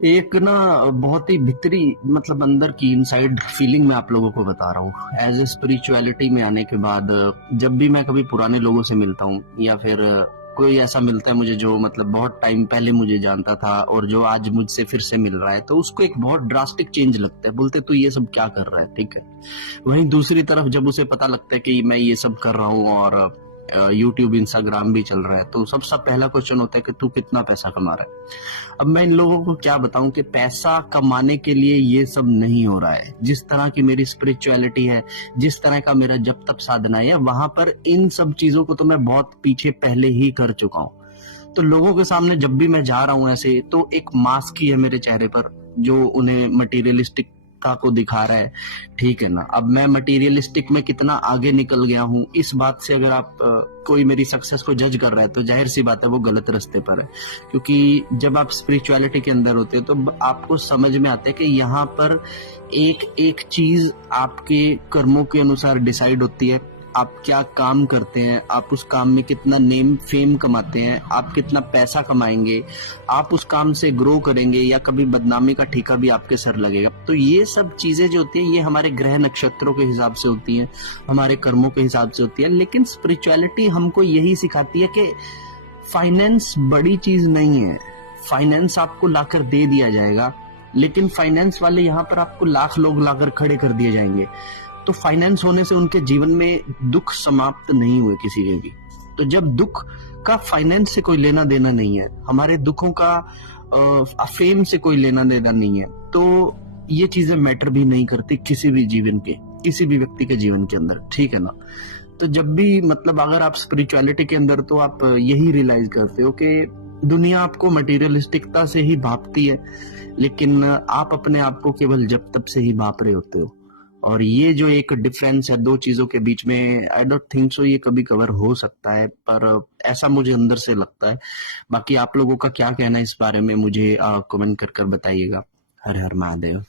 एक ना बहुत ही भीतरी मतलब अंदर की इनसाइड फीलिंग मैं आप लोगों को बता रहा हूँ। एज ए स्पिरिचुअलिटी में आने के बाद जब भी मैं कभी पुराने लोगों से मिलता हूँ या फिर कोई ऐसा मिलता है मुझे जो मतलब बहुत टाइम पहले मुझे जानता था और जो आज मुझसे फिर से मिल रहा है, तो उसको एक बहुत ड्रास्टिक चेंज लगता है। बोलते तू ये सब क्या कर रहा है, ठीक है। वहीं दूसरी तरफ जब उसे पता लगता है कि मैं ये सब कर रहा हूँ और यूट्यूब इंस्टाग्राम भी चल रहा है, तो सबसे पहला क्वेश्चन होता है कि तू कितना पैसा कमा रहा है। अब मैं इन लोगों को क्या बताऊं कि पैसा कमाने के लिए ये सब नहीं हो रहा है। जिस तरह की मेरी स्पिरिचुअलिटी है, जिस तरह का मेरा जब तक साधना है, वहां पर इन सब चीजों को तो मैं बहुत पीछे पहले ही कर चुका हूं। तो लोगों के सामने जब भी मैं जा रहा हूं ऐसे, तो एक मास्क ही है मेरे चेहरे पर जो उन्हें मटीरियलिस्टिक को दिखा रहा है, ठीक है ना। अब मैं मटेरियलिस्टिक में कितना आगे निकल गया हूँ, इस बात से अगर आप कोई मेरी सक्सेस को जज कर रहा है तो जाहिर सी बात है वो गलत रास्ते पर है। क्योंकि जब आप स्पिरिचुअलिटी के अंदर होते हो तो आपको समझ में आता है कि यहाँ पर एक एक चीज आपके कर्मों के अनुसार डिसाइड होती है। आप क्या काम करते हैं, आप उस काम में कितना नेम फेम कमाते हैं, आप कितना पैसा कमाएंगे, आप उस काम से ग्रो करेंगे या कभी बदनामी का ठेका भी आपके सर लगेगा। तो ये सब चीजें जो होती है ये हमारे ग्रह नक्षत्रों के हिसाब से होती हैं, हमारे कर्मों के हिसाब से होती है। लेकिन स्पिरिचुअलिटी हमको यही सिखाती है कि फाइनेंस बड़ी चीज नहीं है। फाइनेंस आपको लाकर दे दिया जाएगा, लेकिन फाइनेंस वाले यहाँ पर आपको लाख लोग लाकर खड़े कर दिए जाएंगे। तो फाइनेंस होने से उनके जीवन में दुख समाप्त नहीं हुए किसी के भी। तो जब दुख का फाइनेंस से कोई लेना देना नहीं है, हमारे दुखों का फेम से कोई लेना देना नहीं है, तो ये चीजें मैटर भी नहीं करती किसी भी जीवन के, किसी भी व्यक्ति के जीवन के अंदर, ठीक है ना। तो जब भी मतलब अगर आप स्पिरिचुअलिटी के अंदर, तो आप यही रियलाइज करते हो कि दुनिया आपको मटेरियलिस्टिकता से ही भापती है, लेकिन आप अपने आप को केवल जब तब से ही भाप रहे होते हो। और ये जो एक डिफरेंस है दो चीजों के बीच में, आई डोंट थिंक सो ये कभी कवर हो सकता है, पर ऐसा मुझे अंदर से लगता है। बाकी आप लोगों का क्या कहना है इस बारे में, मुझे कमेंट कर बताइएगा। हर हर महादेव।